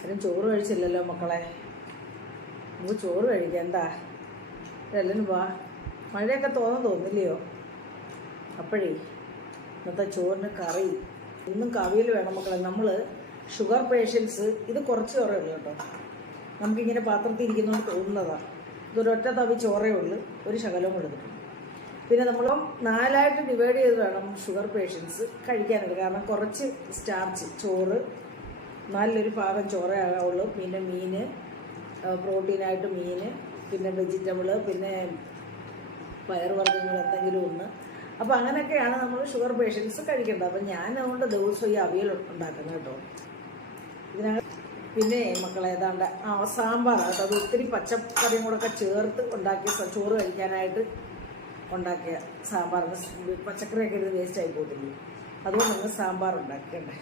അതിനും ചോറ് കഴിച്ചില്ലല്ലോ മക്കളെ. നമുക്ക് ചോറ് കഴിക്കാം. എന്താ എല്ലാവരും വാ. മഴയൊക്കെ തോന്നില്ലയോ? അപ്പോഴേ ഇന്നത്തെ ചോറിന് കറി ഇന്നും കവിയിൽ വേണം മക്കളെ. നമ്മൾ ഷുഗർ പേഷ്യൻസ് ഇത് കുറച്ച് ചോറേ ഉള്ളൂ കേട്ടോ. നമുക്കിങ്ങനെ പാത്രത്തിൽ ഇരിക്കുന്നതുകൊണ്ട് തോന്നുന്നതാണ്. ഇതൊരൊറ്റ തവി ചോറേ ഉള്ളൂ, ഒരു ശകലവും എടുത്തിട്ടുണ്ട്. പിന്നെ നമ്മൾ 4ആയിട്ട് ഡിവൈഡ് ചെയ്ത് വേണം ഷുഗർ പേഷ്യൻസ് കഴിക്കാനുള്ളത്. കാരണം കുറച്ച് സ്റ്റാർച്ച് ചോറ്, നല്ലൊരു പാകം ചോറേ ആകാവുള്ളൂ. പിന്നെ മീൻ, പ്രോട്ടീനായിട്ട് മീൻ, പിന്നെ വെജിറ്റബിള്, പിന്നെ പയറുവർഗ്ഗങ്ങൾ എന്തെങ്കിലും ഒന്ന്. അപ്പോൾ അങ്ങനെയൊക്കെയാണ് നമ്മൾ ഷുഗർ പേഷ്യൻസ് കഴിക്കേണ്ടത്. അപ്പം ഞാൻ അതുകൊണ്ട് ദിവസവും ഈ അവിയൽ ഉണ്ടാക്കുന്നത് കേട്ടോ. ഇതിനകത്ത് പിന്നെ മക്കളെ ഏതാണ്ട് സാമ്പാറാണ് കേട്ടോ. അത് ഒത്തിരി പച്ചക്കറിയും കൂടെ ഒക്കെ ചേർത്ത് ഉണ്ടാക്കിയ ചോറ് കഴിക്കാനായിട്ട് ഉണ്ടാക്കിയ സാമ്പാറിന് പച്ചക്കറിയൊക്കെ ഇത് വേസ്റ്റ് ആയി പോകത്തില്ലേ, അതുകൊണ്ട് നമ്മൾ സാമ്പാർ ഉണ്ടാക്കണ്ടേ.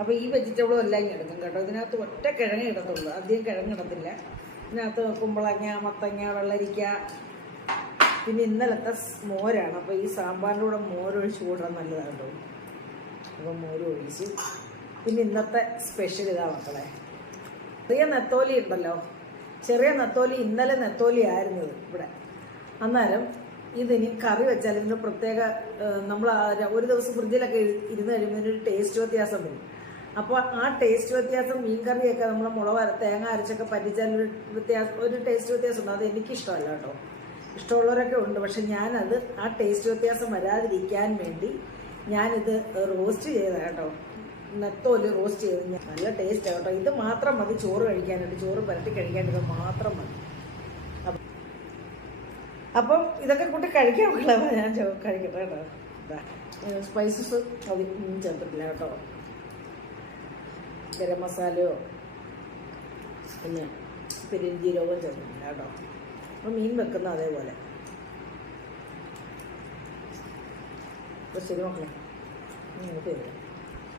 അപ്പോൾ ഈ വെജിറ്റബിളും എല്ലാം ഇങ്ങനെ എടുക്കും കേട്ടോ. ഇതിനകത്ത് ഒറ്റ കിഴങ്ങ് ഇടത്തുള്ളൂ, അധികം കിഴങ്ങ് ഇടത്തില്ല. ഇതിനകത്ത് കുമ്പളങ്ങ, മത്തങ്ങ, വെള്ളരിക്ക, പിന്നെ ഇന്നലത്തെ മോരാണ്. അപ്പോൾ ഈ സാമ്പാറിൻ്റെ കൂടെ മോരൊഴിച്ച് കൂടാൻ നല്ലതാണ് കേട്ടോ. അപ്പോൾ മോരൊഴിച്ച് പിന്നെ ഇന്നത്തെ സ്പെഷ്യൽ ഇതാ മക്കളെ, ചെറിയ നെത്തോലി ഉണ്ടല്ലോ. ചെറിയ നെത്തോലി ഇന്നലെ നെത്തോലി ആയിരുന്നു ഇവിടെ. അന്നേരം ഇതിന് കറി വെച്ചാൽ ഇതിന് പ്രത്യേക നമ്മൾ ഒരു ദിവസം ഫ്രിഡ്ജിലൊക്കെ ഇരുന്ന് കഴിയുമ്പോൾ ഇതിനൊരു ടേസ്റ്റ് വ്യത്യാസം വരും. അപ്പോൾ ആ ടേസ്റ്റ് വ്യത്യാസം മീൻ കറിയൊക്കെ നമ്മൾ തേങ്ങ അരച്ചൊക്കെ പറ്റിച്ചാൽ ഒരു ടേസ്റ്റ് വ്യത്യാസം ഉണ്ട്. അത് എനിക്കിഷ്ടമല്ല കേട്ടോ. ഇഷ്ടമുള്ളവരൊക്കെ ഉണ്ട്, പക്ഷെ ഞാനത് ആ ടേസ്റ്റ് വ്യത്യാസം വരാതിരിക്കാൻ വേണ്ടി ഞാനിത് റോസ്റ്റ് ചെയ്തതാണ് കേട്ടോ. നെത്തോല് റോസ്റ്റ് ചെയ്ത് നല്ല ടേസ്റ്റ് കേട്ടോ. ഇത് മാത്രം മതി ചോറ് കഴിക്കാനായിട്ട്, ചോറ് പുരട്ടി കഴിക്കാനായിട്ട് ഇത് മാത്രം മതി. അപ്പം ഇതൊക്കെ കൂട്ടി കഴിക്കാൻ കൊള്ളാം. ഞാൻ കഴിക്കട്ടെ കേട്ടോ. സ്പൈസസ് അത് ചേർത്തിട്ടില്ല കേട്ടോ. ഗരം മസാലയോ പിന്നെ പെരുംജീരകവും ചേർത്തിട്ടില്ല കേട്ടോ. അപ്പം മീൻ വെക്കുന്ന അതേപോലെ. ശരി മക്കളെ, ഇങ്ങോട്ട് വരാം.